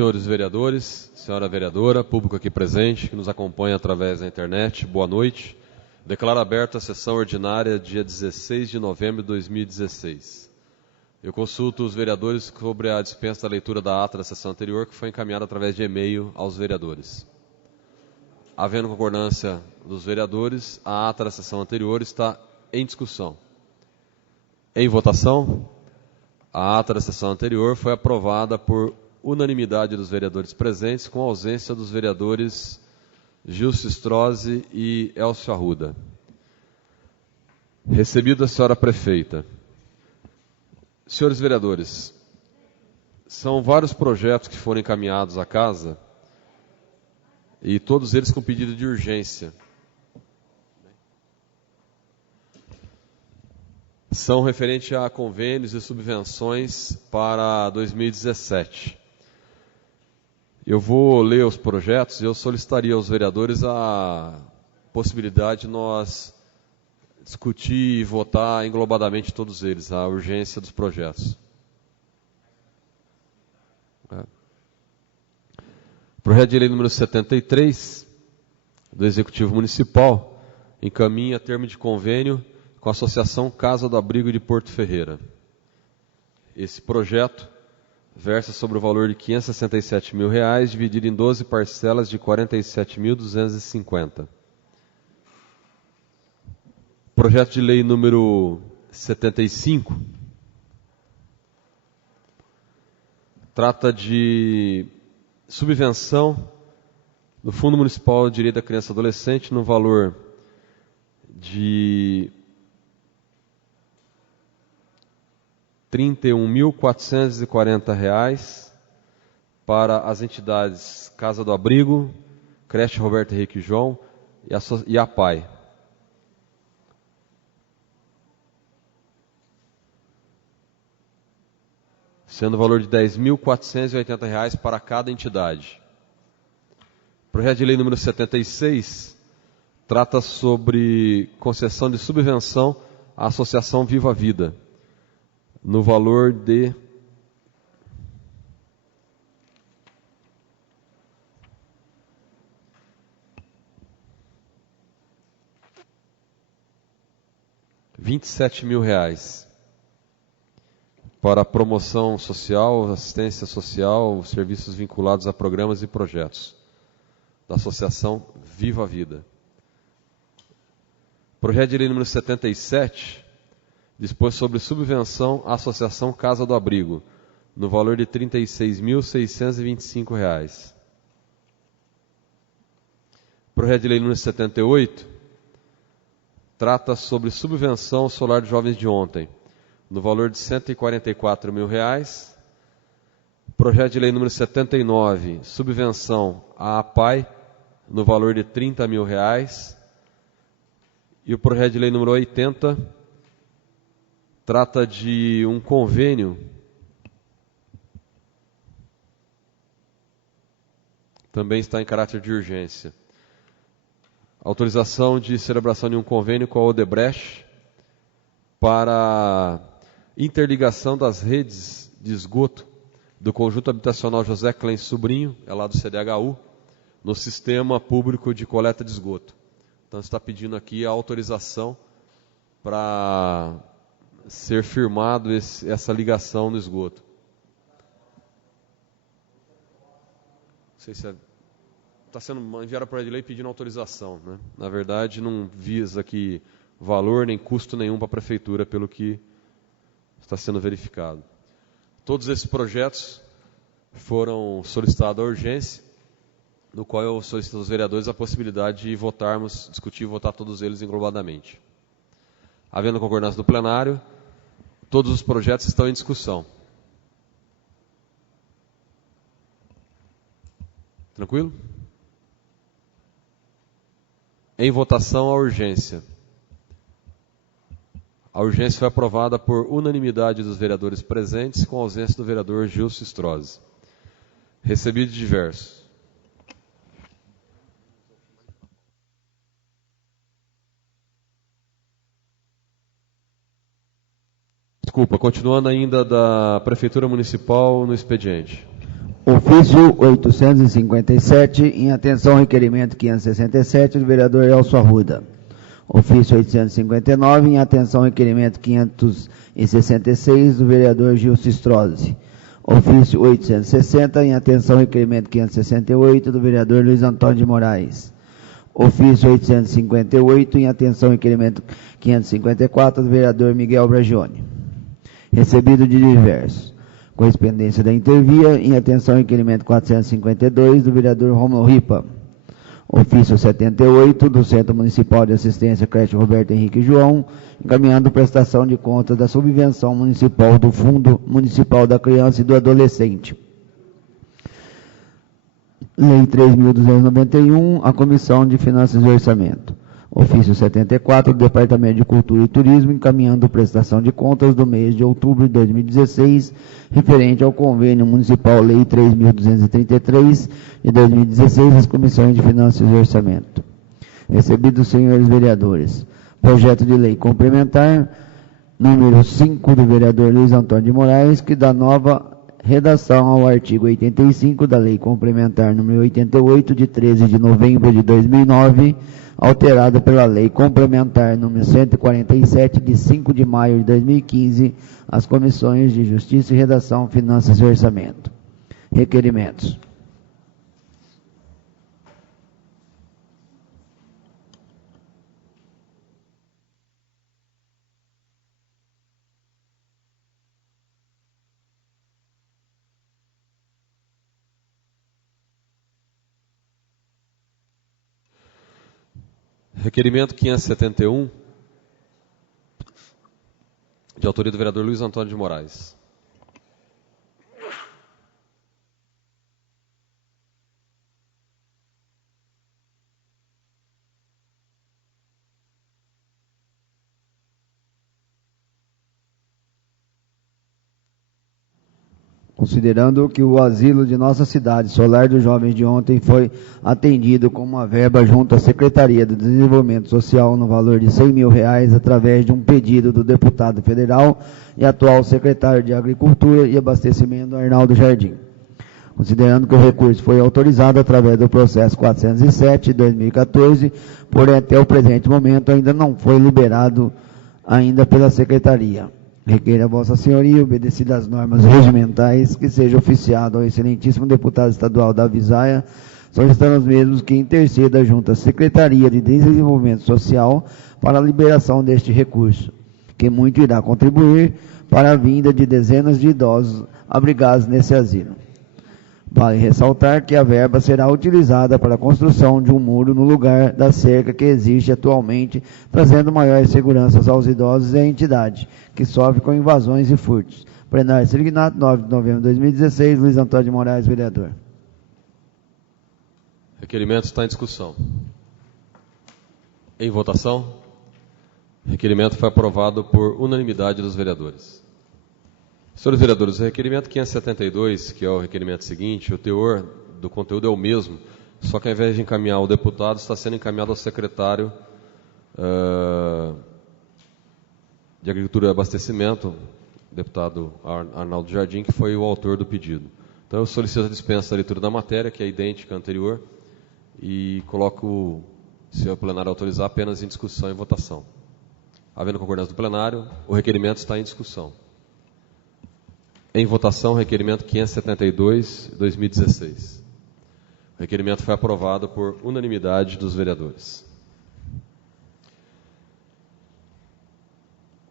Senhores vereadores, senhora vereadora, público aqui presente, que nos acompanha através da internet, boa noite. Declaro aberta a sessão ordinária dia 16 de novembro de 2016. Eu consulto os vereadores sobre a dispensa da leitura da ata da sessão anterior, que foi encaminhada através de e-mail aos vereadores. Havendo concordância dos vereadores, a ata da sessão anterior está em discussão. Em votação, a ata da sessão anterior foi aprovada por unanimidade dos vereadores presentes, com ausência dos vereadores Gilson Strozzi e Elcio Arruda. Recebido a senhora prefeita. Senhores vereadores, são vários projetos que foram encaminhados à casa e todos eles com pedido de urgência. São referentes a convênios e subvenções para 2017. Eu vou ler os projetos e eu solicitaria aos vereadores a possibilidade de nós discutir e votar englobadamente todos eles, a urgência dos projetos. Projeto de lei número 73, do Executivo Municipal, encaminha termo de convênio com a Associação Casa do Abrigo de Porto Ferreira. Esse projeto versa sobre o valor de R$ 567 mil, dividido em 12 parcelas de R$ 47.250. Projeto de lei número 75 trata de subvenção do Fundo Municipal de Direito da Criança e Adolescente no valor de R$ 31.440 para as entidades Casa do Abrigo, Creche Roberto Henrique João e a PAI. Sendo o valor de R$ 10.480 para cada entidade. Projeto de lei número 76 trata sobre concessão de subvenção à Associação Viva a Vida, no valor de R$ 27 mil para promoção social, assistência social, serviços vinculados a programas e projetos da Associação Viva a Vida. Projeto de lei número 77 dispõe sobre subvenção à Associação Casa do Abrigo, no valor de R$ 36.625. Projeto de lei número 78 trata sobre subvenção ao Solar de Jovens de Ontem, no valor de R$ 144 mil. Projeto de lei número 79, subvenção à APAI, no valor de R$ 30 mil. E o projeto de lei número 80 trata de um convênio também está em caráter de urgência. Autorização de celebração de um convênio com a Odebrecht para interligação das redes de esgoto do Conjunto Habitacional José Clens Sobrinho, é lá do CDHU, no sistema público de coleta de esgoto. Então, está pedindo aqui a autorização para ser firmado essa ligação no esgoto. Não sei se está sendo enviado para a lei pedindo autorização, né? Na verdade, não visa aqui valor nem custo nenhum para a prefeitura, pelo que está sendo verificado. Todos esses projetos foram solicitados à urgência, no qual eu solicito aos vereadores a possibilidade de votarmos, discutir e votar todos eles englobadamente. Havendo concordância do plenário, todos os projetos estão em discussão. Tranquilo? Em votação, a urgência. A urgência foi aprovada por unanimidade dos vereadores presentes, com ausência do vereador Gilson Strozzi. Recebido diversos. Desculpa, continuando ainda da Prefeitura Municipal no expediente. Ofício 857, em atenção ao requerimento 567 do vereador Elcio Arruda. Ofício 859, em atenção ao requerimento 566 do vereador Gilson Strozzi. Ofício 860, em atenção ao requerimento 568 do vereador Luiz Antônio de Moraes. Ofício 858, em atenção ao requerimento 554 do vereador Miguel Bragione. Recebido de diversos. Correspondência da intervia, em atenção ao requerimento 452 do vereador Romulo Ripa. Ofício 78 do Centro Municipal de Assistência Creche Roberto Henrique João, encaminhando prestação de contas da subvenção municipal do Fundo Municipal da Criança e do Adolescente. Lei 3.291, a Comissão de Finanças e Orçamento. Ofício 74 do Departamento de Cultura e Turismo, encaminhando prestação de contas do mês de outubro de 2016, referente ao Convênio Municipal Lei 3.233 de 2016, às Comissões de Finanças e Orçamento. Recebidos, senhores vereadores, projeto de lei complementar, número 5 do vereador Luiz Antônio de Moraes, que dá nova redação ao artigo 85 da Lei Complementar número 88, de 13 de novembro de 2009, alterada pela Lei Complementar número 147, de 5 de maio de 2015, às Comissões de Justiça e Redação, Finanças e Orçamento. Requerimentos. Requerimento 571, de autoria do vereador Luiz Antônio de Moraes. Considerando que o asilo de nossa cidade, Solar dos Jovens de ontem, foi atendido com uma verba junto à Secretaria do Desenvolvimento Social no valor de R$100 mil, através de um pedido do deputado federal e atual secretário de Agricultura e Abastecimento, Arnaldo Jardim. Considerando que o recurso foi autorizado através do processo 407 de 2014, porém até o presente momento ainda não foi liberado ainda pela Secretaria. Requeira a Vossa Senhoria, obedecidas às normas regimentais, que seja oficiado ao excelentíssimo deputado estadual da Visaia, solicitando os mesmos que interceda junto à Secretaria de Desenvolvimento Social para a liberação deste recurso, que muito irá contribuir para a vinda de dezenas de idosos abrigados nesse asilo. Vale ressaltar que a verba será utilizada para a construção de um muro no lugar da cerca que existe atualmente, trazendo maior segurança aos idosos e à entidade, que sofre com invasões e furtos. Plenário Signato, 9 de novembro de 2016, Luiz Antônio de Moraes, vereador. Requerimento está em discussão. Em votação. Requerimento foi aprovado por unanimidade dos vereadores. Senhores vereadores, o requerimento 572, que é o requerimento seguinte, o teor do conteúdo é o mesmo, só que ao invés de encaminhar ao deputado, está sendo encaminhado ao secretário de Agricultura e Abastecimento, deputado Arnaldo Jardim, que foi o autor do pedido. Então eu solicito a dispensa da leitura da matéria, que é idêntica à anterior, e coloco, se o plenário autorizar, apenas em discussão e votação. Havendo concordância do plenário, o requerimento está em discussão. Em votação, requerimento 572, 2016. O requerimento foi aprovado por unanimidade dos vereadores.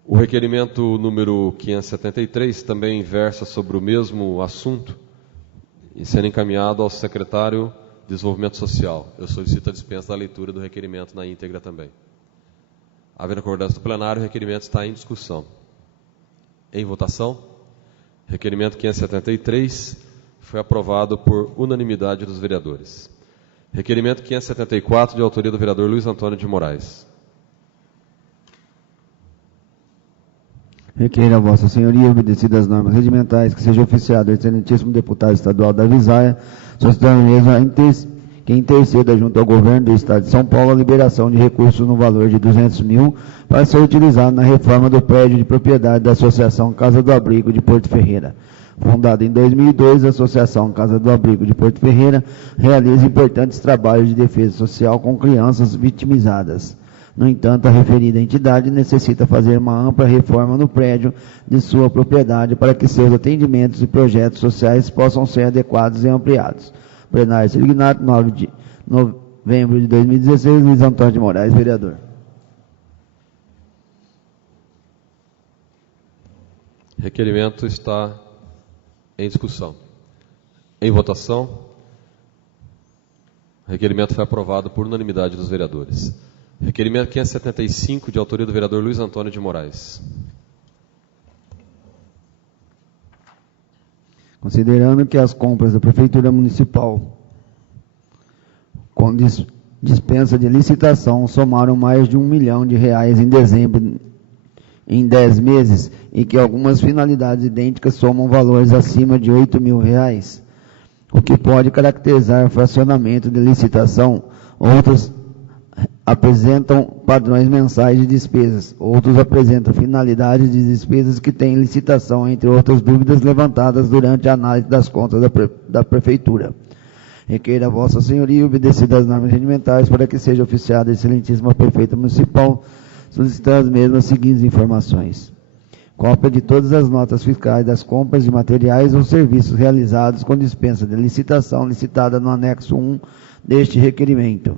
O requerimento número 573 também versa sobre o mesmo assunto e sendo encaminhado ao secretário de Desenvolvimento Social. Eu solicito a dispensa da leitura do requerimento na íntegra também. Havendo concordância do plenário, o requerimento está em discussão. Em votação. Requerimento 573 foi aprovado por unanimidade dos vereadores. Requerimento 574, de autoria do vereador Luiz Antônio de Moraes. Requeira a Vossa Senhoria, obedecidas às normas regimentais, que seja oficiado o excelentíssimo deputado estadual da Visaia, solicitando mesmo que interceda junto ao governo do Estado de São Paulo a liberação de recursos no valor de R$200 mil para ser utilizado na reforma do prédio de propriedade da Associação Casa do Abrigo de Porto Ferreira. Fundada em 2002, a Associação Casa do Abrigo de Porto Ferreira realiza importantes trabalhos de defesa social com crianças vitimizadas. No entanto, a referida entidade necessita fazer uma ampla reforma no prédio de sua propriedade para que seus atendimentos e projetos sociais possam ser adequados e ampliados. Plenário Signato, 9 de novembro de 2016, Luiz Antônio de Moraes, vereador. Requerimento está em discussão. Em votação. O requerimento foi aprovado por unanimidade dos vereadores. Requerimento 575, de autoria do vereador Luiz Antônio de Moraes. Considerando que as compras da Prefeitura Municipal com dispensa de licitação somaram mais de R$1 milhão em dezembro, em 10 meses, e que algumas finalidades idênticas somam valores acima de R$8 mil, o que pode caracterizar fracionamento de licitação. Outros apresentam padrões mensais de despesas, outros apresentam finalidades de despesas que têm licitação, entre outras dúvidas levantadas durante a análise das contas da Prefeitura. Requeira a Vossa Senhoria obedecida às normas regimentares para que seja oficiada a excelentíssima Prefeita Municipal, solicitando as mesmas seguintes informações. Cópia de todas as notas fiscais das compras de materiais ou serviços realizados com dispensa de licitação licitada no anexo 1 deste requerimento.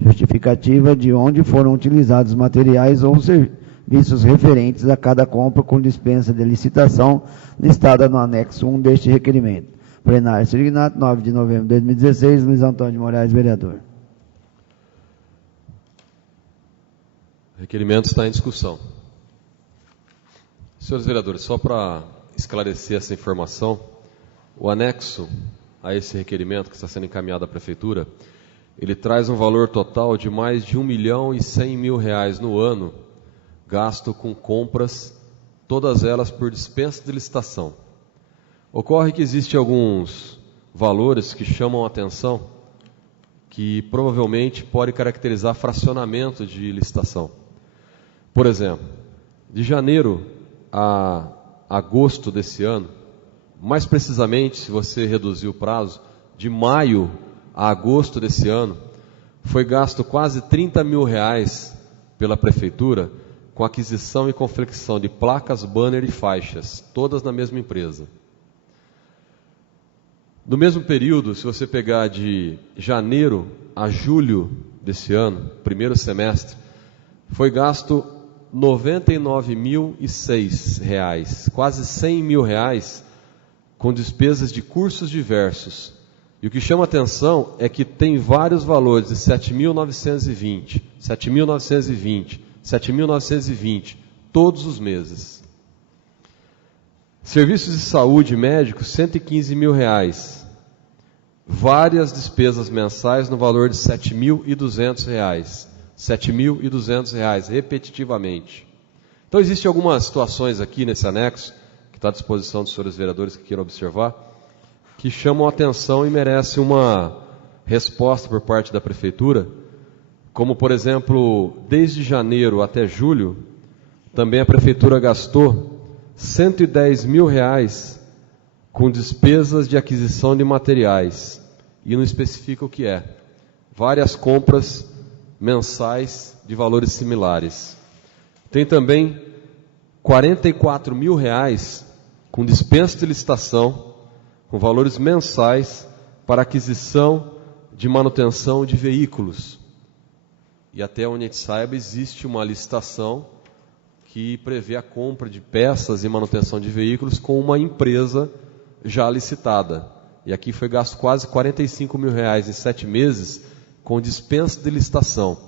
Justificativa de onde foram utilizados materiais ou serviços referentes a cada compra com dispensa de licitação listada no anexo 1 deste requerimento. Plenário Signato, 9 de novembro de 2016, Luiz Antônio de Moraes, vereador. O requerimento está em discussão. Senhores vereadores, só para esclarecer essa informação, o anexo a esse requerimento que está sendo encaminhado à Prefeitura, ele traz um valor total de mais de R$1.100.000 no ano, gasto com compras, todas elas por dispensa de licitação. Ocorre que existem alguns valores que chamam a atenção, que provavelmente pode caracterizar fracionamento de licitação. Por exemplo, de janeiro a agosto desse ano, mais precisamente, se você reduzir o prazo, de maio a agosto desse ano, foi gasto quase R$30 mil pela Prefeitura com aquisição e confecção de placas, banner e faixas, todas na mesma empresa. No mesmo período, se você pegar de janeiro a julho desse ano, primeiro semestre, foi gasto R$99.006, quase R$100 mil com despesas de cursos diversos. E o que chama atenção é que tem vários valores de 7.920, 7.920, 7.920, todos os meses. Serviços de saúde médicos, R$115 mil. Várias despesas mensais no valor de R$7.200. R$7.200, repetitivamente. Então, existem algumas situações aqui nesse anexo, que está à disposição dos senhores vereadores que queiram observar, que chamam a atenção e merecem uma resposta por parte da Prefeitura, como, por exemplo, desde janeiro até julho, também a Prefeitura gastou R$110 mil com despesas de aquisição de materiais, e não especifica o que é. Várias compras mensais de valores similares. Tem também R$44 mil com dispensa de licitação, com valores mensais para aquisição de manutenção de veículos. E até onde a gente saiba, existe uma licitação que prevê a compra de peças e manutenção de veículos com uma empresa já licitada. E aqui foi gasto quase R$45 mil em 7 meses com dispensa de licitação.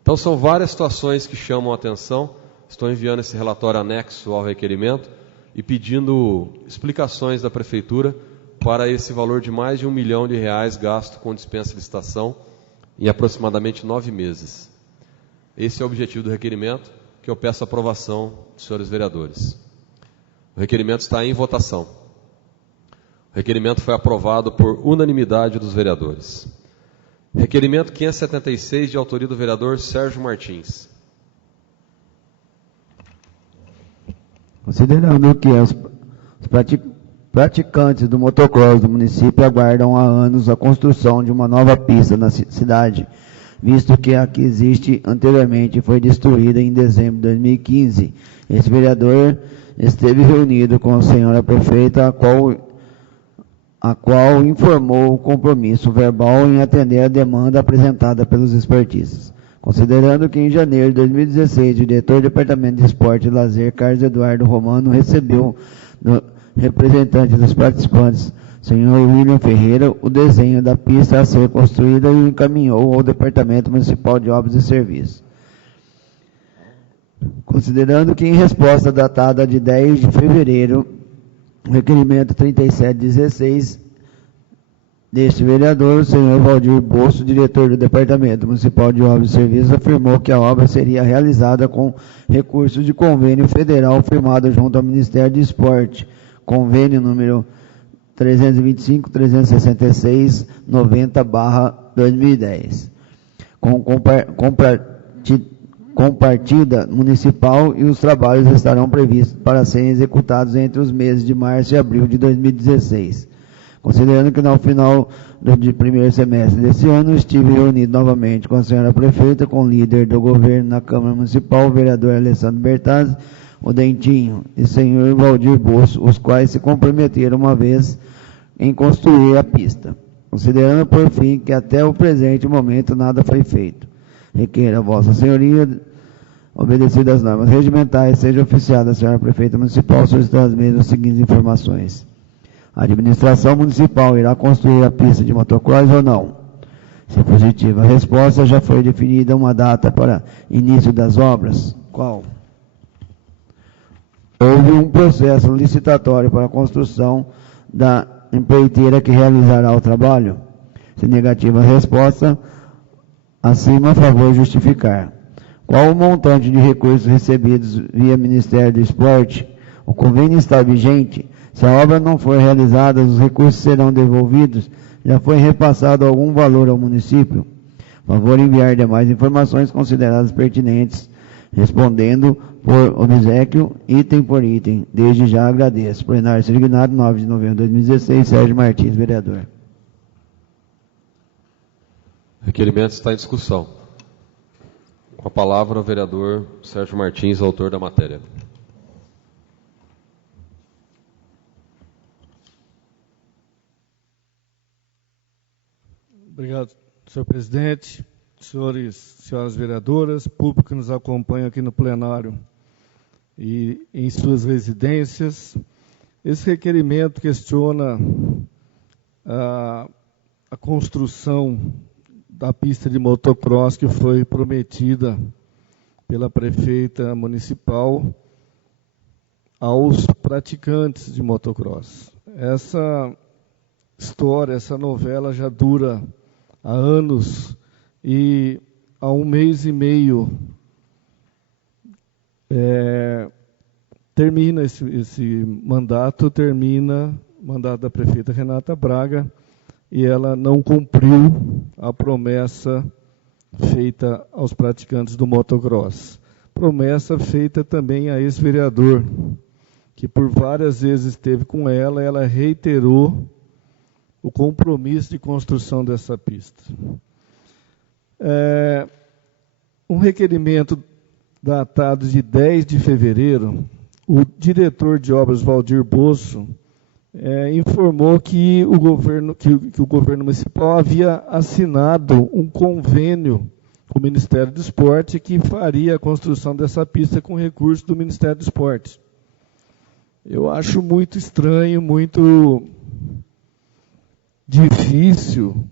Então são várias situações que chamam a atenção. Estou enviando esse relatório anexo ao requerimento e pedindo explicações da Prefeitura para esse valor de mais de R$1 milhão gasto com dispensa de licitação em aproximadamente 9 meses. Esse é o objetivo do requerimento, que eu peço a aprovação dos senhores vereadores. O requerimento está em votação. O requerimento foi aprovado por unanimidade dos vereadores. Requerimento 576, de autoria do vereador Sérgio Martins. Considerando que praticantes do motocross do município aguardam há anos a construção de uma nova pista na cidade, visto que a que existe anteriormente foi destruída em dezembro de 2015. Esse vereador esteve reunido com a senhora prefeita, a qual informou o compromisso verbal em atender a demanda apresentada pelos esportistas. Considerando que em janeiro de 2016 o diretor do Departamento de Esporte e Lazer, Carlos Eduardo Romano, recebeu do representante dos participantes, senhor William Ferreira, o desenho da pista a ser construída e o encaminhou ao Departamento Municipal de Obras e Serviços. Considerando que em resposta datada de 10 de fevereiro, o requerimento 3716 deste vereador, o senhor Valdir Bosso, diretor do Departamento Municipal de Obras e Serviços, afirmou que a obra seria realizada com recursos de convênio federal firmado junto ao Ministério do Esporte, convênio número 325-366-90/2010, com partida municipal, e os trabalhos estarão previstos para serem executados entre os meses de março e abril de 2016. Considerando que no final do primeiro semestre desse ano, estive reunido novamente com a senhora prefeita, com o líder do governo na Câmara Municipal, o vereador Alessandro Bertazzi, o Dentinho e o senhor Valdir Bosso, os quais se comprometeram uma vez em construir a pista. Considerando, por fim, que até o presente momento nada foi feito, requer a vossa senhoria, obedecidas as normas regimentais, seja oficiada a senhora prefeita municipal solicitar as mesmas seguintes informações. A administração municipal irá construir a pista de motocross ou não? Se positiva a resposta, já foi definida uma data para início das obras? Qual? Houve um processo licitatório para a construção da empreiteira que realizará o trabalho? Se negativa a resposta, acima, a favor, justificar. Qual o montante de recursos recebidos via Ministério do Esporte? O convênio está vigente? Se a obra não for realizada, os recursos serão devolvidos? Já foi repassado algum valor ao município? Favor enviar demais informações consideradas pertinentes, respondendo por obséquio, item por item. Desde já agradeço. Plenário Signado, 9 de novembro de 2016, Sérgio Martins, vereador. O requerimento está em discussão. Com a palavra, o vereador Sérgio Martins, autor da matéria. Obrigado, senhor presidente, senhoras vereadoras, público que nos acompanha aqui no plenário e em suas residências. Esse requerimento questiona a construção da pista de motocross que foi prometida pela prefeita municipal aos praticantes de motocross. Essa história, essa novela já dura há anos, e há um mês e meio termina esse mandato, termina o mandato da prefeita Renata Braga, e ela não cumpriu a promessa feita aos praticantes do motocross. Promessa feita também a ex-vereador, que por várias vezes esteve com ela, ela reiterou o compromisso de construção dessa pista. Um requerimento datado de 10 de fevereiro, o diretor de obras, Valdir Bosso, informou que o governo municipal havia assinado um convênio com o Ministério do Esporte que faria a construção dessa pista com recursos do Ministério do Esporte. Eu acho muito estranho, muito difícil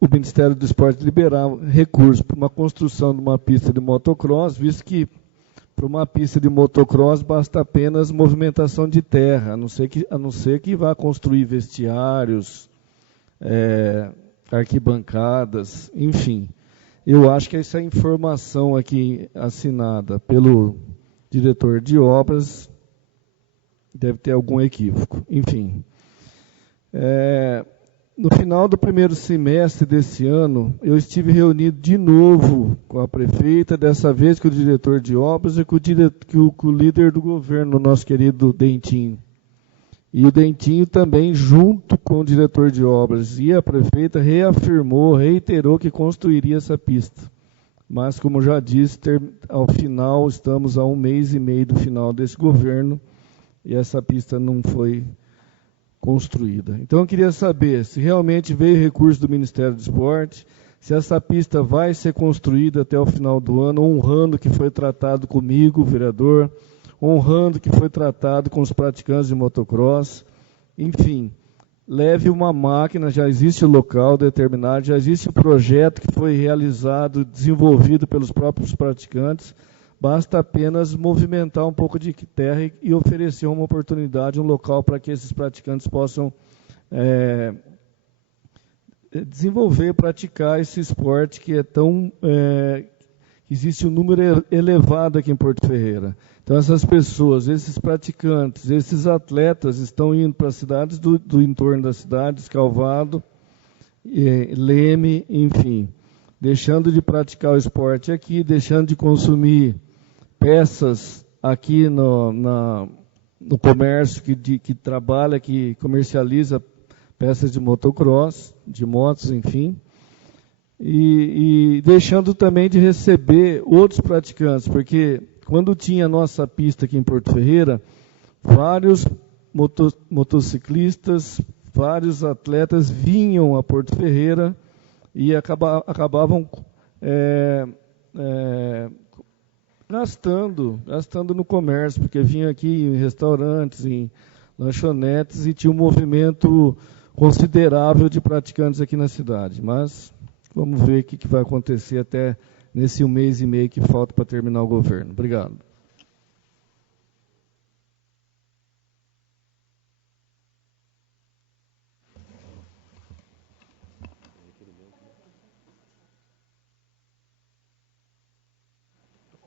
o Ministério do Esporte liberar recursos para uma construção de uma pista de motocross, visto que para uma pista de motocross basta apenas movimentação de terra, a não ser que vá construir vestiários, arquibancadas, enfim. Eu acho que essa informação aqui assinada pelo diretor de obras deve ter algum equívoco. Enfim. No final do primeiro semestre desse ano, eu estive reunido de novo com a prefeita, dessa vez com o diretor de obras e com o líder do governo, nosso querido Dentinho. E o Dentinho também, junto com o diretor de obras e a prefeita, reiterou que construiria essa pista. Mas, como já disse, ao final, estamos a 1 mês e meio do final desse governo e essa pista não foi construída. Então, eu queria saber se realmente veio recurso do Ministério do Esporte, se essa pista vai ser construída até o final do ano, honrando o que foi tratado comigo, vereador, honrando o que foi tratado com os praticantes de motocross. Enfim, leve uma máquina, já existe o local determinado, já existe o projeto que foi realizado, desenvolvido pelos próprios praticantes, basta apenas movimentar um pouco de terra e oferecer uma oportunidade, um local para que esses praticantes possam desenvolver, praticar esse esporte que é tão... existe um número elevado aqui em Porto Ferreira. Então, essas pessoas, esses praticantes, esses atletas estão indo para as cidades do entorno da cidade, Escalvado, Leme, enfim, deixando de praticar o esporte aqui, deixando de consumir peças aqui no comércio que trabalha, que comercializa peças de motocross, de motos, enfim, e deixando também de receber outros praticantes, porque quando tinha a nossa pista aqui em Porto Ferreira, vários motociclistas, vários atletas vinham a Porto Ferreira e acabavam gastando no comércio, porque vinham aqui em restaurantes, em lanchonetes, e tinha um movimento considerável de praticantes aqui na cidade. Mas vamos ver o que vai acontecer até nesse 1 mês e meio que falta para terminar o governo. Obrigado.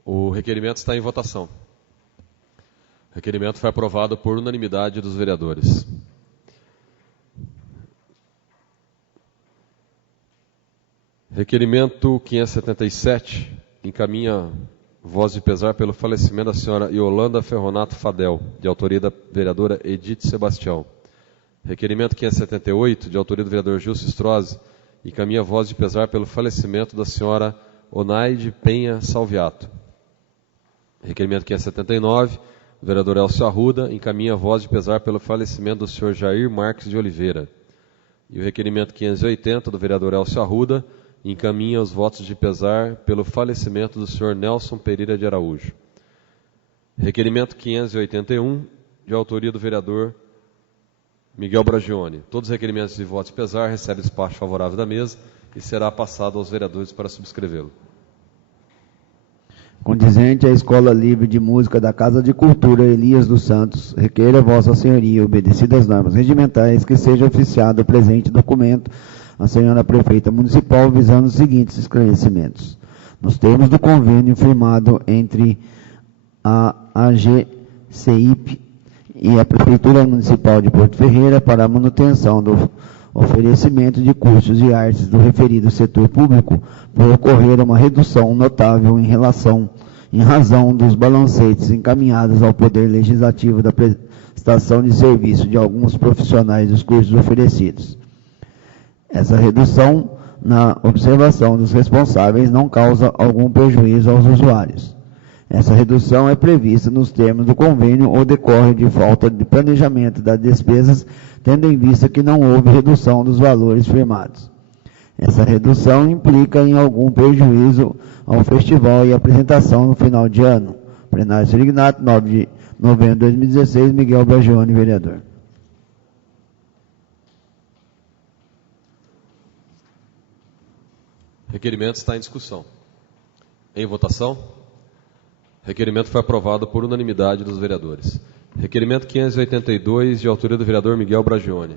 O requerimento está em votação. O requerimento foi aprovado por unanimidade dos vereadores. Requerimento 577, encaminha voz de pesar pelo falecimento da senhora Yolanda Ferronato Fadel, de autoria da vereadora Edith Sebastião. Requerimento 578, de autoria do vereador Gilson Strozzi, encaminha voz de pesar pelo falecimento da senhora Onaide Penha Salviato. Requerimento 579, do vereador Elcio Arruda, encaminha voz de pesar pelo falecimento do senhor Jair Marques de Oliveira. E o requerimento 580, do vereador Elcio Arruda, encaminha os votos de pesar pelo falecimento do senhor Nelson Pereira de Araújo. Requerimento 581, de autoria do vereador Miguel Bragione. Todos os requerimentos de votos de pesar recebem despacho favorável da mesa e será passado aos vereadores para subscrevê-lo. Condizente à Escola Livre de Música da Casa de Cultura Elias dos Santos, requeira Vossa Senhoria, obedecidas as normas regimentais, que seja oficiado o presente documento à senhora Prefeita Municipal, visando os seguintes esclarecimentos. Nos termos do convênio firmado entre a AGCIP e a Prefeitura Municipal de Porto Ferreira para a manutenção do oferecimento de cursos de artes do referido setor público, por ocorrer uma redução notável em razão dos balancetes encaminhados ao Poder Legislativo da prestação de serviço de alguns profissionais dos cursos oferecidos. Essa redução, na observação dos responsáveis, não causa algum prejuízo aos usuários. Essa redução é prevista nos termos do convênio ou decorre de falta de planejamento das despesas, tendo em vista que não houve redução dos valores firmados. Essa redução implica em algum prejuízo ao festival e apresentação no final de ano. Plenário Serignato, 9 de novembro de 2016, Miguel Bragione, vereador. Requerimento está em discussão. Em votação. Requerimento foi aprovado por unanimidade dos vereadores. Requerimento 582, de autoria do vereador Miguel Bragione.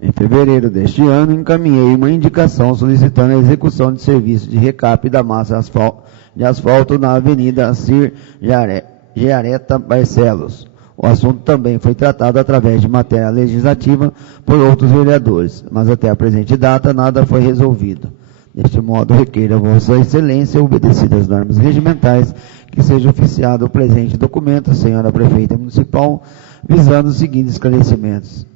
Em fevereiro deste ano, encaminhei uma indicação solicitando a execução de serviço de recap da massa de asfalto na Avenida Cir Geareta Barcelos. O assunto também foi tratado através de matéria legislativa por outros vereadores, mas até a presente data nada foi resolvido. Deste modo, requeira Vossa Excelência, obedecidas as normas regimentais, que seja oficiado o presente documento, Senhora Prefeita Municipal, visando os seguintes esclarecimentos.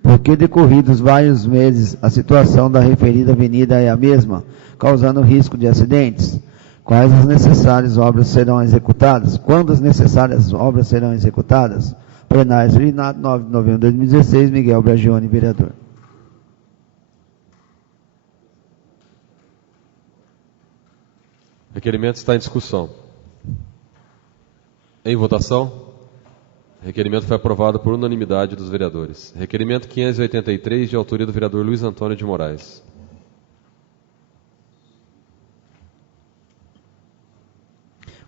Porque decorridos vários meses, a situação da referida avenida é a mesma, causando risco de acidentes? Quais as necessárias obras serão executadas? Quando as necessárias obras serão executadas? Plenário Serenado, 9 de novembro de 2016, Miguel Bragione, vereador. Requerimento está em discussão. Em votação. Requerimento foi aprovado por unanimidade dos vereadores. Requerimento 583, de autoria do vereador Luiz Antônio de Moraes.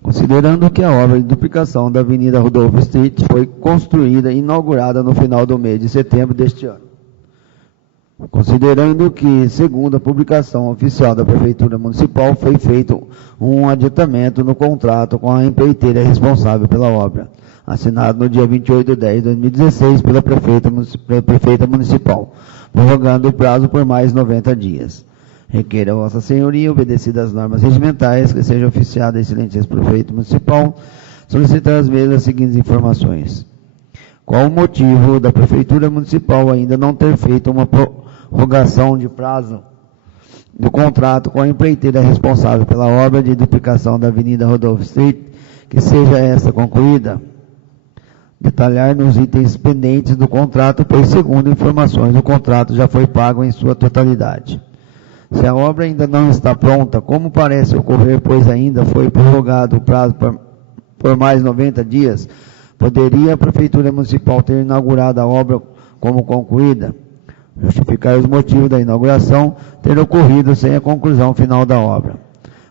Considerando que a obra de duplicação da Avenida Rodolfo Street foi construída e inaugurada no final do mês de setembro deste ano. Considerando que, segundo a publicação oficial da Prefeitura Municipal, foi feito um adiantamento no contrato com a empreiteira responsável pela obra, assinado no dia 28 de 10 de 2016 pela Prefeita Municipal, prorrogando o prazo por mais 90 dias. Requeira Vossa Senhoria, obedecidas as normas regimentais, que seja oficiado a excelente Prefeito Municipal, solicitar as mesmas seguintes informações. Qual o motivo da Prefeitura Municipal ainda não ter feito uma prorrogação de prazo do contrato com a empreiteira responsável pela obra de duplicação da Avenida Rodolfo Street, que seja esta concluída? Detalhar nos itens pendentes do contrato, pois, segundo informações, o contrato já foi pago em sua totalidade. Se a obra ainda não está pronta, como parece ocorrer, pois ainda foi prorrogado o prazo por mais 90 dias, poderia a Prefeitura Municipal ter inaugurado a obra como concluída? Justificar os motivos da inauguração ter ocorrido sem a conclusão final da obra.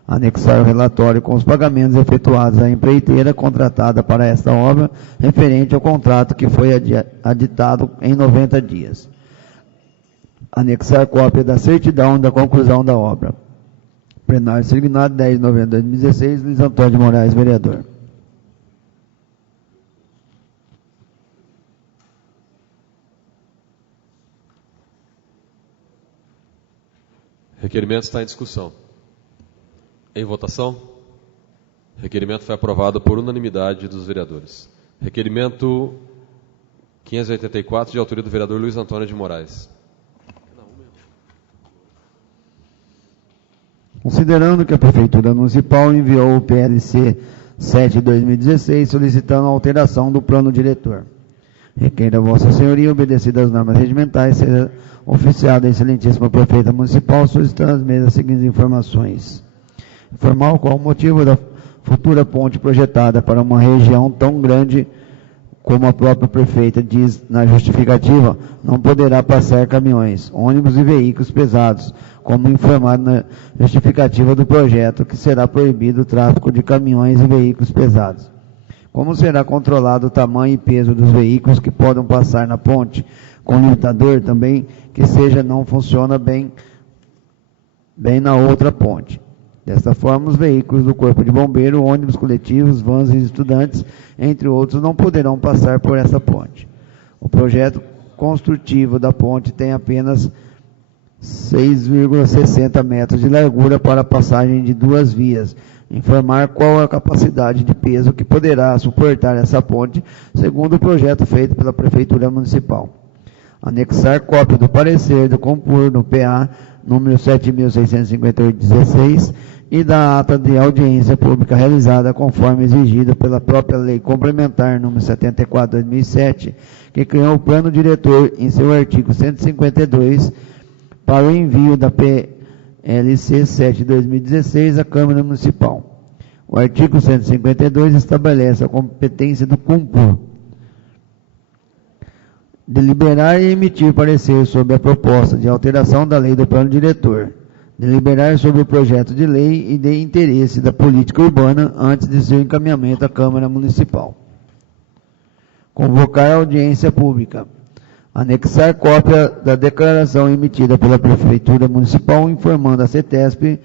Anexar o relatório com os pagamentos efetuados à empreiteira contratada para esta obra, referente ao contrato que foi aditado em 90 dias. Anexar cópia da certidão da conclusão da obra. Plenário Signado, 10 de novembro de 2016, Luiz Antônio de Moraes, vereador. Requerimento está em discussão. Em votação. Requerimento foi aprovado por unanimidade dos vereadores. Requerimento 584, de autoria do vereador Luiz Antônio de Moraes. Considerando que a Prefeitura Municipal enviou o PLC 7 de 2016, solicitando a alteração do plano diretor. Requeira Vossa Senhoria, obedecidas as normas regimentais, seja oficiada a excelentíssima Prefeita Municipal, solicitando as mesmas seguintes informações. Informar qual o motivo da futura ponte projetada para uma região tão grande como a própria Prefeita diz na justificativa, não poderá passar caminhões, ônibus e veículos pesados, como informado na justificativa do projeto, que será proibido o tráfego de caminhões e veículos pesados. Como será controlado o tamanho e peso dos veículos que podem passar na ponte, com limitador também, que seja não funciona bem na outra ponte. Desta forma, os veículos do Corpo de Bombeiro, ônibus coletivos, vans e estudantes, entre outros, não poderão passar por essa ponte. O projeto construtivo da ponte tem apenas 6,60 metros de largura para a passagem de duas vias. Informar qual a capacidade de peso que poderá suportar essa ponte, segundo o projeto feito pela Prefeitura Municipal. Anexar cópia do parecer do Compur no PA número 7.658/16 e da ata de audiência pública realizada conforme exigido pela própria Lei Complementar número 74/2007, que criou o plano diretor em seu artigo 152 para o envio da PLC 7 de 2016 à Câmara Municipal. O artigo 152 estabelece a competência do Compur deliberar e emitir parecer sobre a proposta de alteração da lei do plano diretor, deliberar sobre o projeto de lei e de interesse da política urbana antes de seu encaminhamento à Câmara Municipal. Convocar a audiência pública. Anexar cópia da declaração emitida pela Prefeitura Municipal informando a CETESP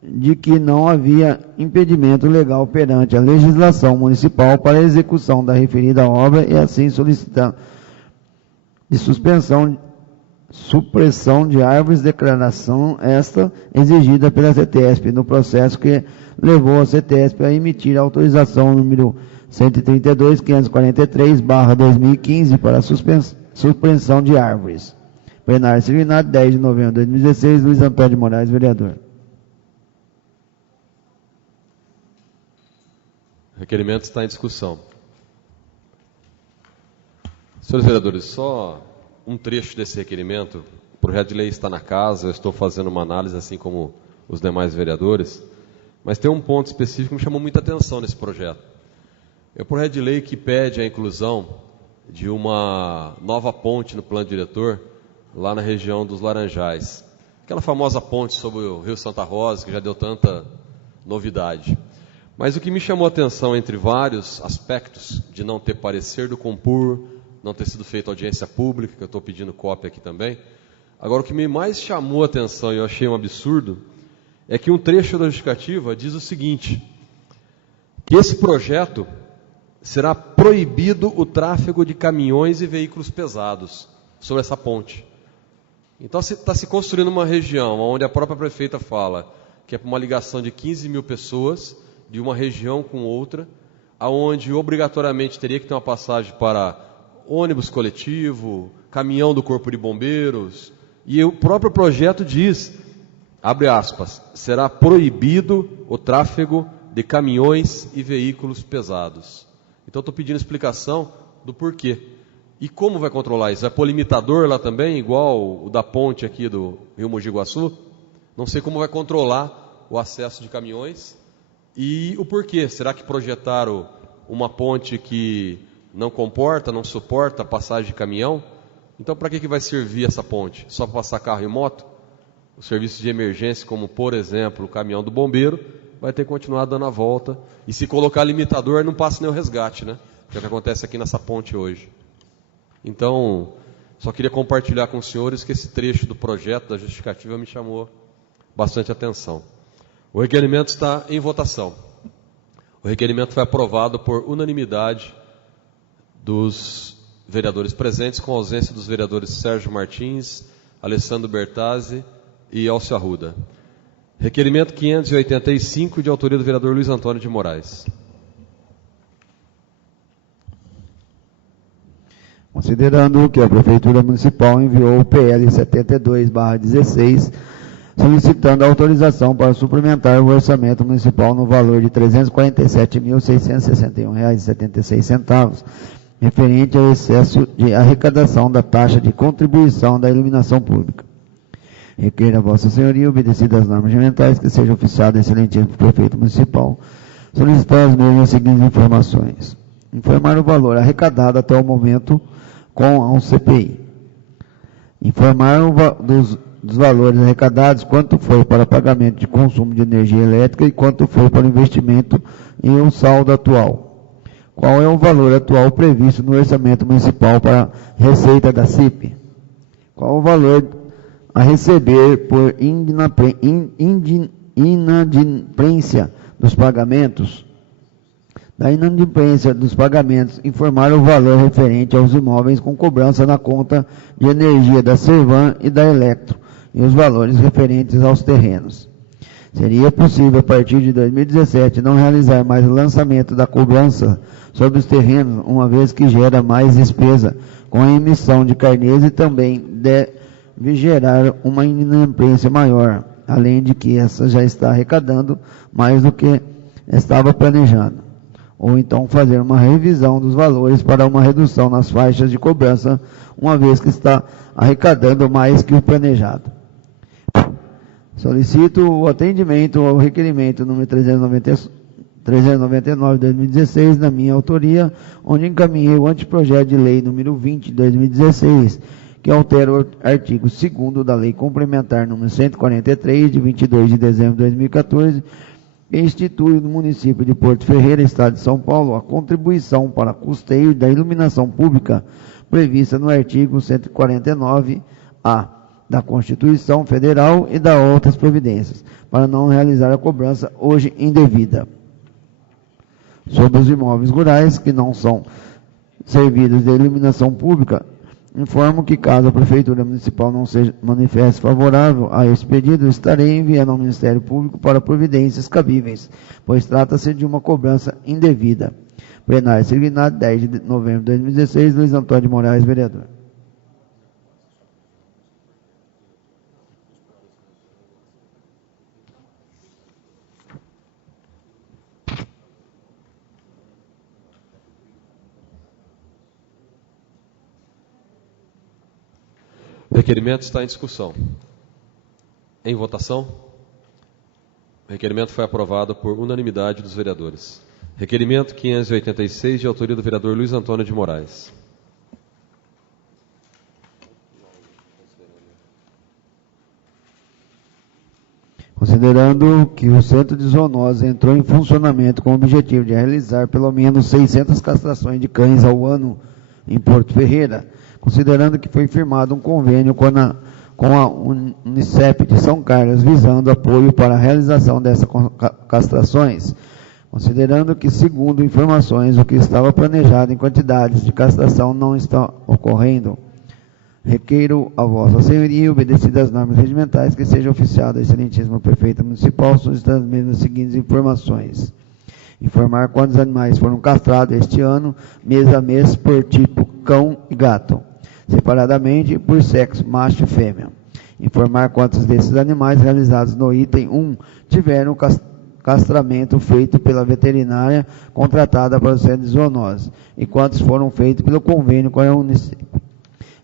de que não havia impedimento legal perante a legislação municipal para a execução da referida obra e assim solicitando de suspensão supressão de árvores, declaração esta exigida pela CETESP, no processo que levou a CETESP a emitir a autorização número 132.543/2015 para a suspensão de árvores. Plenário Signado, 10 de novembro de 2016, Luiz Antônio de Moraes, vereador. O requerimento está em discussão. Senhores vereadores, só um trecho desse requerimento. O projeto de lei está na casa, eu estou fazendo uma análise, assim como os demais vereadores, mas tem um ponto específico que me chamou muita atenção nesse projeto. É o projeto de lei que pede a inclusão de uma nova ponte no plano diretor, lá na região dos Laranjais. Aquela famosa ponte sobre o Rio Santa Rosa, que já deu tanta novidade. Mas o que me chamou a atenção, entre vários aspectos, de não ter parecer do Compur, não ter sido feita audiência pública, que eu estou pedindo cópia aqui também. Agora, o que me mais chamou a atenção, e eu achei um absurdo, é que um trecho da justificativa diz o seguinte, que esse projeto será proibido o tráfego de caminhões e veículos pesados sobre essa ponte. Então, está se construindo uma região onde a própria prefeita fala que é uma ligação de 15 mil pessoas, de uma região com outra, aonde obrigatoriamente teria que ter uma passagem para ônibus coletivo, caminhão do Corpo de Bombeiros, e o próprio projeto diz, abre aspas, será proibido o tráfego de caminhões e veículos pesados. Então, estou pedindo explicação do porquê. E como vai controlar isso? Vai pôr limitador lá também, igual o da ponte aqui do Rio Mogi Guaçu? Não sei como vai controlar o acesso de caminhões. E o porquê? Será que projetaram uma ponte que não comporta, não suporta a passagem de caminhão? Então, para que vai servir essa ponte? Só para passar carro e moto? O serviço de emergência, como por exemplo o caminhão do bombeiro, vai ter que continuar dando a volta. E se colocar limitador, não passa nem o resgate, né? Que é o que acontece aqui nessa ponte hoje. Então, só queria compartilhar com os senhores que esse trecho do projeto, da justificativa, me chamou bastante atenção. O requerimento está em votação. O requerimento foi aprovado por unanimidade dos vereadores presentes, com a ausência dos vereadores Sérgio Martins, Alessandro Bertazzi e Elcio Arruda. Requerimento 585, de autoria do vereador Luiz Antônio de Moraes. Considerando que a Prefeitura Municipal enviou o PL 72/16, solicitando a autorização para suplementar o orçamento municipal no valor de R$ 347.661,76, referente ao excesso de arrecadação da taxa de contribuição da iluminação pública. Requeira a Vossa Senhoria, obedecidas as normas regimentais, que seja oficiado excelentíssimo prefeito municipal, solicitar as mesmas seguintes informações. Informar o valor arrecadado até o momento com a CPI. Informar dos valores arrecadados, quanto foi para pagamento de consumo de energia elétrica e quanto foi para o investimento em um saldo atual. Qual é o valor atual previsto no orçamento municipal para receita da CIP? Qual o valor a receber por inadimplência dos pagamentos? Da inadimplência dos pagamentos, informar o valor referente aos imóveis com cobrança na conta de energia da Servan e da Electro, e os valores referentes aos terrenos. Seria possível, a partir de 2017, não realizar mais o lançamento da cobrança sobre os terrenos, uma vez que gera mais despesa com a emissão de carnês e também deve gerar uma inadimplência maior, além de que essa já está arrecadando mais do que estava planejando. Ou então fazer uma revisão dos valores para uma redução nas faixas de cobrança, uma vez que está arrecadando mais que o planejado. Solicito o atendimento ao requerimento número 399 de 2016, na minha autoria, onde encaminhei o anteprojeto de lei número 20 de 2016, que altera o artigo 2º da Lei Complementar número 143, de 22 de dezembro de 2014, que institui no município de Porto Ferreira, estado de São Paulo, a contribuição para custeio da iluminação pública prevista no artigo 149-A da Constituição Federal e da outras providências, para não realizar a cobrança hoje indevida. Sobre os imóveis rurais que não são servidos de iluminação pública, Informo que, caso a Prefeitura Municipal não seja manifeste favorável a este pedido, estarei enviando ao Ministério Público para providências cabíveis, pois trata-se de uma cobrança indevida. Plenário Signado, 10 de novembro de 2016, Luiz Antônio de Moraes, vereador. O requerimento está em discussão. Em votação. O requerimento foi aprovado por unanimidade dos vereadores. Requerimento 586, de autoria do vereador Luiz Antônio de Moraes. Considerando que o Centro de Zoonose entrou em funcionamento com o objetivo de realizar pelo menos 600 castrações de cães ao ano em Porto Ferreira, considerando que foi firmado um convênio com a Unicep de São Carlos, visando apoio para a realização dessas castrações, considerando que, segundo informações, o que estava planejado em quantidades de castração não está ocorrendo, requeiro a Vossa Senhoria, obedecidas as normas regimentais, que seja oficiado a excelentíssima prefeita municipal, solicitando mesmo as seguintes informações. Informar quantos animais foram castrados este ano, mês a mês, por tipo cão e gato, separadamente por sexo, macho e fêmea. Informar quantos desses animais realizados no item 1 tiveram castramento feito pela veterinária contratada para o Centro de Zoonose e quantos foram feitos pelo convênio com a Unicep.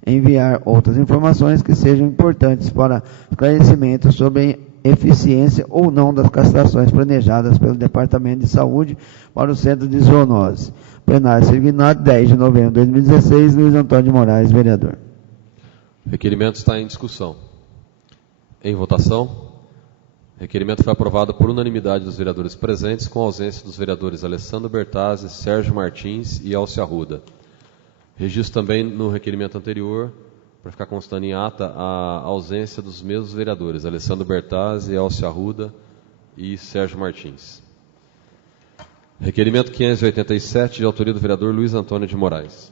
Enviar outras informações que sejam importantes para esclarecimento sobre a eficiência ou não das castrações planejadas pelo Departamento de Saúde para o Centro de Zoonose. Plenário Signado, 10 de novembro de 2016, Luiz Antônio de Moraes, vereador. O requerimento está em discussão. Em votação. O requerimento foi aprovado por unanimidade dos vereadores presentes, com a ausência dos vereadores Alessandro Bertazzi, Sérgio Martins e Elcio Arruda. Registro também no requerimento anterior, para ficar constando em ata, a ausência dos mesmos vereadores, Alessandro Bertazzi, Elcio Arruda e Sérgio Martins. Requerimento 587, de autoria do vereador Luiz Antônio de Moraes.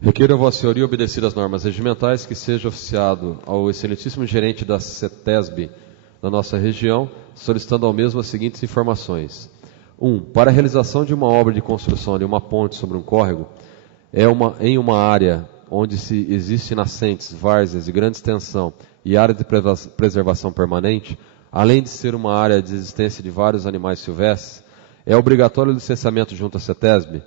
Requeiro a Vossa Senhoria, obedecidas as normas regimentais, que seja oficiado ao excelentíssimo gerente da CETESB da nossa região, solicitando ao mesmo as seguintes informações. 1. Para a realização de uma obra de construção de uma ponte sobre um córrego, em uma área onde existe nascentes, várzeas de grande extensão e área de preservação permanente, além de ser uma área de existência de vários animais silvestres, é obrigatório o licenciamento junto à CETESB,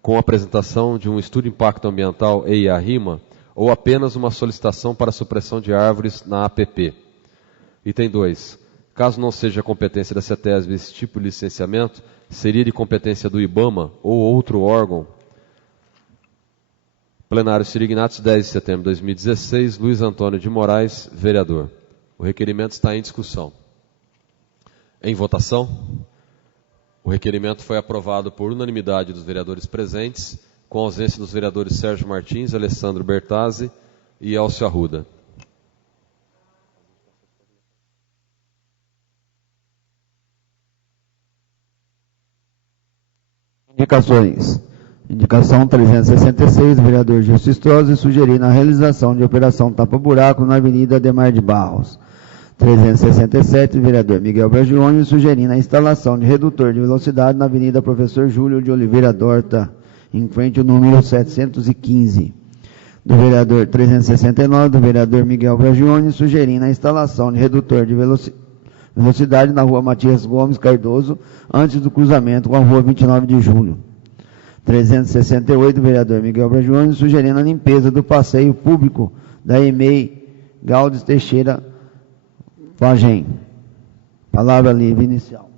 com a apresentação de um estudo de impacto ambiental EIA-RIMA, ou apenas uma solicitação para supressão de árvores na APP. Item 2. Caso não seja competência da CETESB esse tipo de licenciamento, seria de competência do IBAMA ou outro órgão. Plenário Sirignatos, 10 de setembro de 2016, Luiz Antônio de Moraes, vereador. O requerimento está em discussão. Em votação. O requerimento foi aprovado por unanimidade dos vereadores presentes, com a ausência dos vereadores Sérgio Martins, Alessandro Bertazzi e Elcio Arruda. Indicações. Indicação 366, do vereador Gilson Strosa, sugerindo a realização de operação tapa-buraco na Avenida Ademar de Barros. 367, do vereador Miguel Bragioni, sugerindo a instalação de redutor de velocidade na Avenida Professor Júlio de Oliveira Dorta, em frente ao número 715. Do vereador 369, do vereador Miguel Bragioni, sugerindo a instalação de redutor de velocidade na rua Matias Gomes Cardoso, antes do cruzamento com a rua 29 de julho. 368, do vereador Miguel Bragioni, sugerindo a limpeza do passeio público da EMEI Galdes Teixeira Fagem. Palavra livre inicial.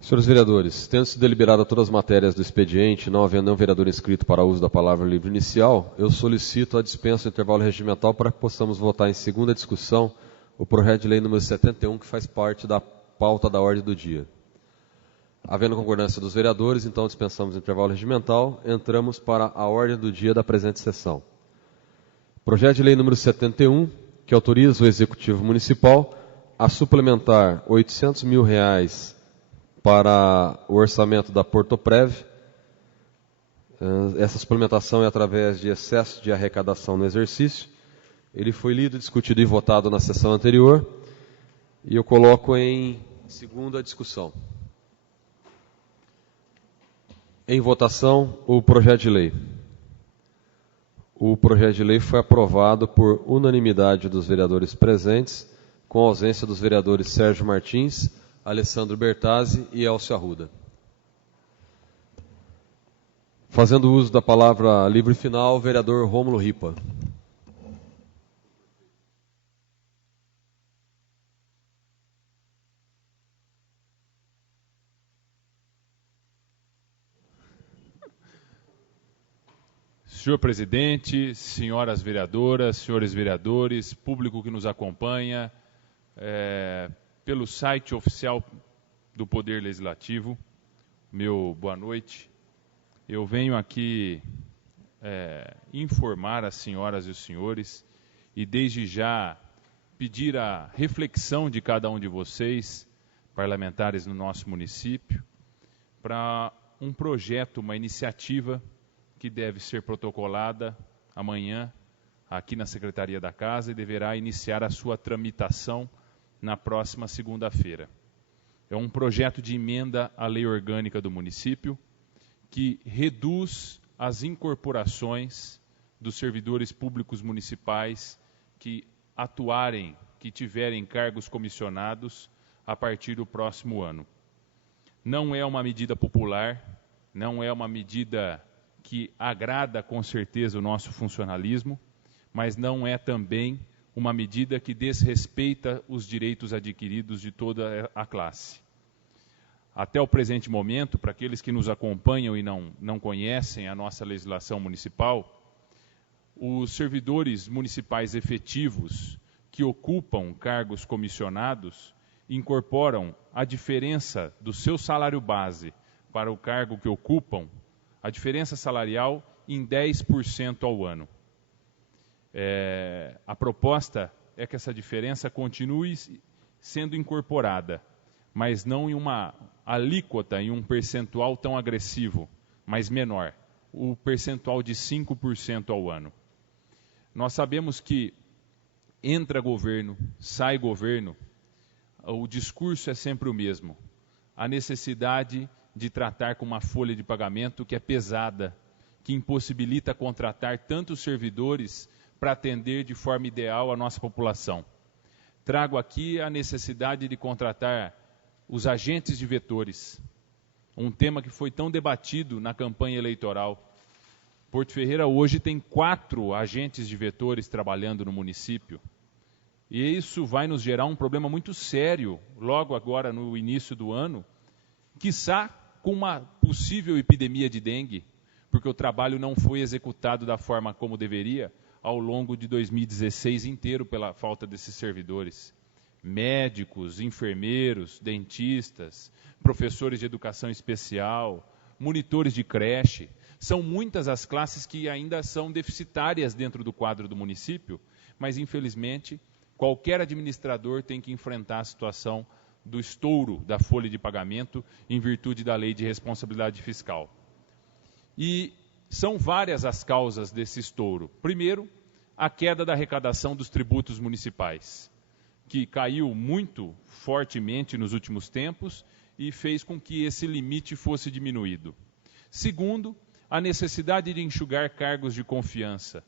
Senhores vereadores, tendo-se deliberado todas as matérias do expediente, não havendo nenhum vereador inscrito para uso da palavra livre inicial, eu solicito a dispensa do intervalo regimental para que possamos votar em segunda discussão o projeto de lei número 71, que faz parte da pauta da ordem do dia. Havendo concordância dos vereadores, então dispensamos o intervalo regimental. Entramos para a ordem do dia da presente sessão. Projeto de lei número 71, que autoriza o Executivo Municipal a suplementar R$ 800 mil para o orçamento da Portoprev. Essa suplementação é através de excesso de arrecadação no exercício. Ele foi lido, discutido e votado na sessão anterior. E eu coloco em segunda discussão. Em votação, o projeto de lei. O projeto de lei foi aprovado por unanimidade dos vereadores presentes, com a ausência dos vereadores Sérgio Martins, Alessandro Bertazzi e Elcio Arruda. Fazendo uso da palavra livre final, o vereador Rômulo Ripa. Senhor presidente, senhoras vereadoras, senhores vereadores, público que nos acompanha, pelo site oficial do Poder Legislativo, meu boa noite. Eu venho aqui informar as senhoras e os senhores e desde já pedir a reflexão de cada um de vocês, parlamentares no nosso município, para um projeto, uma iniciativa que deve ser protocolada amanhã aqui na Secretaria da Casa e deverá iniciar a sua tramitação na próxima segunda-feira. É um projeto de emenda à lei orgânica do município que reduz as incorporações dos servidores públicos municipais que atuarem, que tiverem cargos comissionados a partir do próximo ano. Não é uma medida popular, não é uma medida que agrada com certeza o nosso funcionalismo, mas não é também uma medida que desrespeita os direitos adquiridos de toda a classe. Até o presente momento, para aqueles que nos acompanham e não conhecem a nossa legislação municipal, os servidores municipais efetivos que ocupam cargos comissionados incorporam a diferença do seu salário base para o cargo que ocupam, a diferença salarial em 10% ao ano. A proposta é que essa diferença continue sendo incorporada, mas não em uma alíquota, em um percentual tão agressivo, mas menor, o percentual de 5% ao ano. Nós sabemos que entra governo, sai governo, o discurso é sempre o mesmo. A necessidade de tratar com uma folha de pagamento que é pesada, que impossibilita contratar tantos servidores para atender de forma ideal a nossa população. Trago aqui a necessidade de contratar os agentes de vetores, um tema que foi tão debatido na campanha eleitoral. Porto Ferreira hoje tem 4 agentes de vetores trabalhando no município. E isso vai nos gerar um problema muito sério, logo agora no início do ano, quiçá com uma possível epidemia de dengue, porque o trabalho não foi executado da forma como deveria ao longo de 2016 inteiro pela falta desses servidores. Médicos, enfermeiros, dentistas, professores de educação especial, monitores de creche. São muitas as classes que ainda são deficitárias dentro do quadro do município, mas infelizmente qualquer administrador tem que enfrentar a situação do estouro da folha de pagamento em virtude da lei de responsabilidade fiscal. E são várias as causas desse estouro. Primeiro, a queda da arrecadação dos tributos municipais, que caiu muito fortemente nos últimos tempos e fez com que esse limite fosse diminuído. Segundo, a necessidade de enxugar cargos de confiança.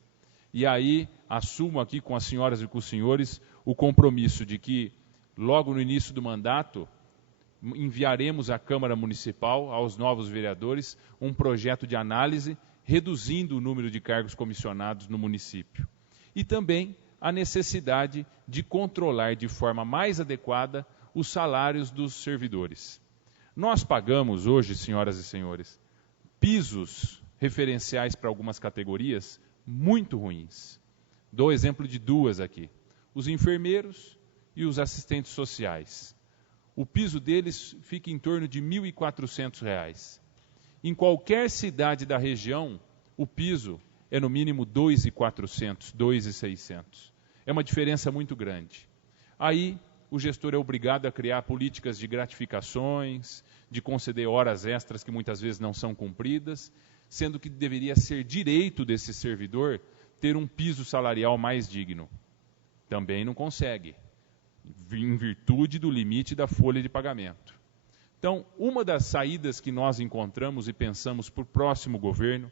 E aí assumo aqui com as senhoras e com os senhores o compromisso de que logo no início do mandato, enviaremos à Câmara Municipal, aos novos vereadores, um projeto de análise reduzindo o número de cargos comissionados no município. E também a necessidade de controlar de forma mais adequada os salários dos servidores. Nós pagamos hoje, senhoras e senhores, pisos referenciais para algumas categorias muito ruins. Dou exemplo de 2 aqui. Os enfermeiros e os assistentes sociais. o piso deles fica em torno de R$ 1.400. Em qualquer cidade da região, o piso é no mínimo R$ 2.400, R$ 2.600. É uma diferença muito grande. Aí, o gestor é obrigado a criar políticas de gratificações, de conceder horas extras que muitas vezes não são cumpridas, sendo que deveria ser direito desse servidor ter um piso salarial mais digno. Também não consegue, em virtude do limite da folha de pagamento. Então, uma das saídas que nós encontramos e pensamos para o próximo governo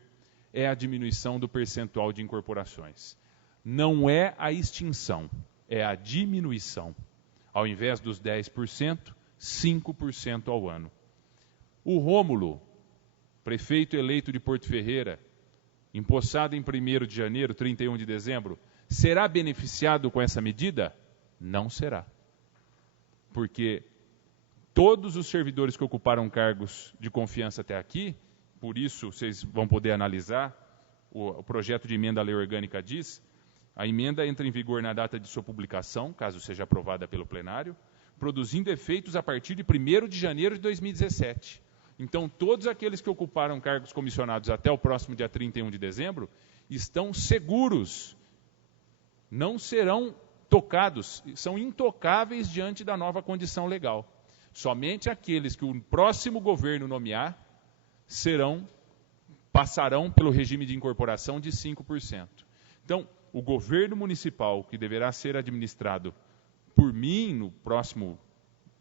é a diminuição do percentual de incorporações. Não é a extinção, é a diminuição. Ao invés dos 10%, 5% ao ano. O Rômulo, prefeito eleito de Porto Ferreira, empossado em 1º de janeiro, 31 de dezembro, será beneficiado com essa medida? Não será. Porque todos os servidores que ocuparam cargos de confiança até aqui, por isso vocês vão poder analisar, o projeto de emenda à lei orgânica diz, a emenda entra em vigor na data de sua publicação, caso seja aprovada pelo plenário, produzindo efeitos a partir de 1º de janeiro de 2017. Então, todos aqueles que ocuparam cargos comissionados até o próximo dia 31 de dezembro estão seguros, não serão tocados, são intocáveis diante da nova condição legal. Somente aqueles que o próximo governo nomear passarão pelo regime de incorporação de 5%. Então, o governo municipal, que deverá ser administrado por mim no próximo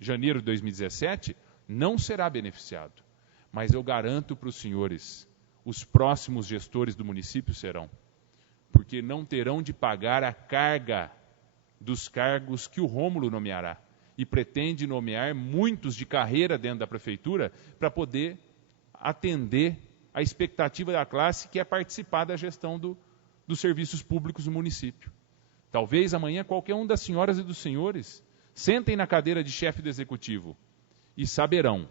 janeiro de 2017, não será beneficiado. Mas eu garanto para os senhores, os próximos gestores do município serão. Porque não terão de pagar a carga dos cargos que o Rômulo nomeará. E pretende nomear muitos de carreira dentro da prefeitura para poder atender a expectativa da classe que é participar da gestão dos serviços públicos do município. Talvez amanhã qualquer um das senhoras e dos senhores sentem na cadeira de chefe do executivo e saberão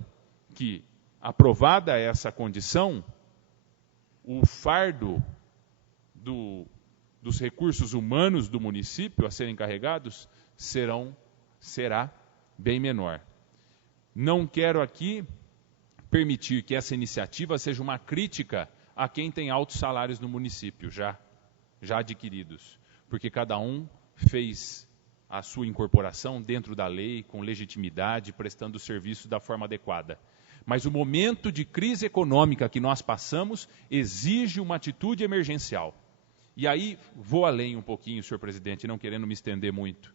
que, aprovada essa condição, o fardo dos recursos humanos do município a serem encarregados será bem menor. Não quero aqui permitir que essa iniciativa seja uma crítica a quem tem altos salários no município, já adquiridos, porque cada um fez a sua incorporação dentro da lei, com legitimidade, prestando o serviço da forma adequada. Mas o momento de crise econômica que nós passamos exige uma atitude emergencial. E aí, vou além um pouquinho, senhor presidente, não querendo me estender muito.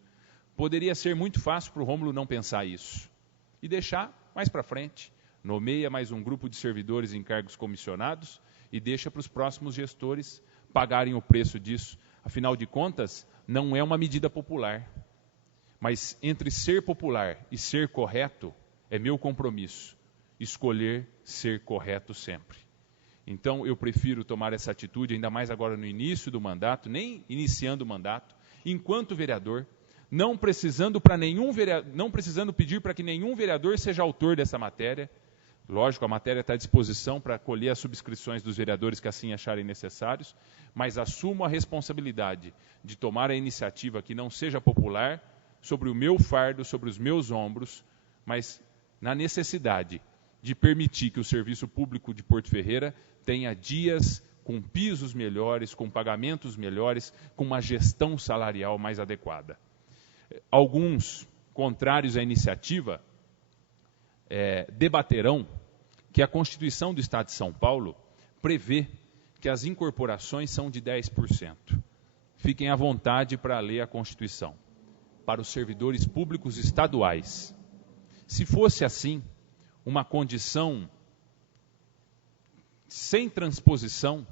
Poderia ser muito fácil para o Rômulo não pensar isso. E deixar mais para frente. Nomeia mais um grupo de servidores em cargos comissionados e deixa para os próximos gestores pagarem o preço disso. Afinal de contas, não é uma medida popular. Mas entre ser popular e ser correto, é meu compromisso escolher ser correto sempre. Então, eu prefiro tomar essa atitude, ainda mais agora no início do mandato, nem iniciando o mandato, enquanto vereador, não precisando pedir para que nenhum vereador seja autor dessa matéria. Lógico, a matéria está à disposição para colher as subscrições dos vereadores que assim acharem necessários, mas assumo a responsabilidade de tomar a iniciativa que não seja popular, sobre o meu fardo, sobre os meus ombros, mas na necessidade de permitir que o serviço público de Porto Ferreira tenha dias com pisos melhores, com pagamentos melhores, com uma gestão salarial mais adequada. Alguns contrários à iniciativa debaterão que a Constituição do Estado de São Paulo prevê que as incorporações são de 10%. Fiquem à vontade para ler a Constituição. Para os servidores públicos estaduais. Se fosse assim, uma condição sem transposição,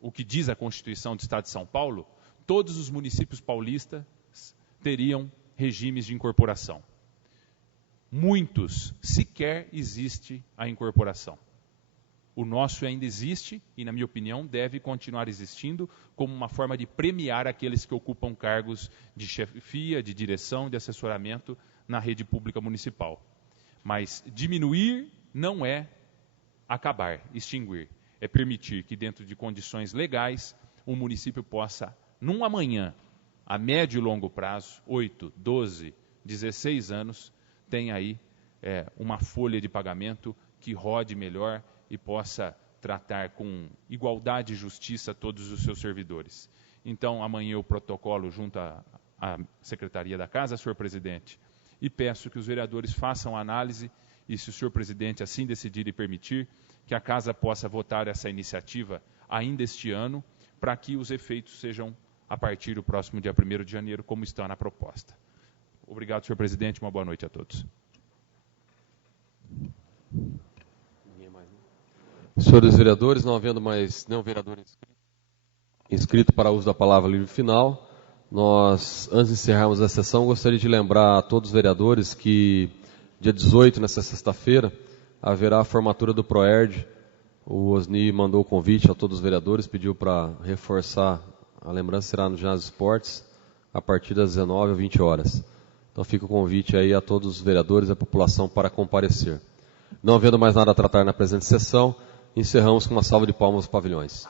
o que diz a Constituição do Estado de São Paulo, todos os municípios paulistas teriam regimes de incorporação. Muitos sequer existe a incorporação. O nosso ainda existe e, na minha opinião, deve continuar existindo como uma forma de premiar aqueles que ocupam cargos de chefia, de direção, de assessoramento na rede pública municipal. Mas diminuir não é acabar, extinguir. É permitir que, dentro de condições legais, o município possa, num amanhã, a médio e longo prazo, 8, 12, 16 anos, tenha aí uma folha de pagamento que rode melhor e possa tratar com igualdade e justiça todos os seus servidores. Então, amanhã eu protocolo junto à Secretaria da Casa, senhor presidente, e peço que os vereadores façam a análise e, se o senhor presidente assim decidir e permitir, que a Casa possa votar essa iniciativa ainda este ano, para que os efeitos sejam a partir do próximo dia 1º de janeiro, como está na proposta. Obrigado, senhor presidente. Uma boa noite a todos. Senhores vereadores, não havendo mais nenhum vereador inscrito para uso da palavra livre final, nós, antes de encerrarmos a sessão, gostaria de lembrar a todos os vereadores que dia 18, nesta sexta-feira, haverá a formatura do PROERD. O Osni mandou o convite a todos os vereadores, pediu para reforçar, a lembrança será no Ginásio Esportes, a partir das 19 ou 20 horas. Então fica o convite aí a todos os vereadores e a população para comparecer. Não havendo mais nada a tratar na presente sessão, encerramos com uma salva de palmas aos pavilhões.